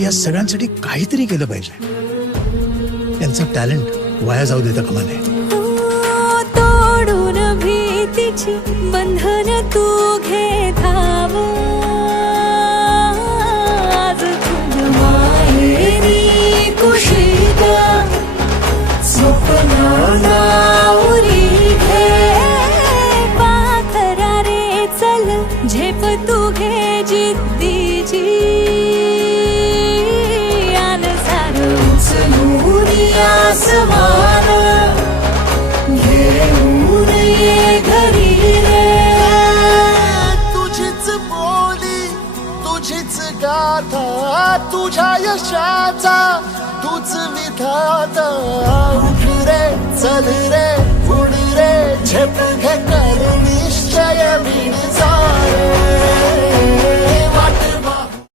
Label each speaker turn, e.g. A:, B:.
A: या सगळ्यांसाठी काहीतरी केलं पाहिजे. त्यांचं टॅलेंट वाया जाऊ देता कामा नये
B: तोडून भीतीची बंधन तू घे धाव. आज तुझ कुशीत स्वप्नाला उरी घे. पाखरा रे चल झेप तू घे जिद्दी. आसमान घेऊन ये घरी रे.
C: तुझीच बोली तुझीच गाथा तुझ्या यशाचा तूच विधाता. उठ रे चल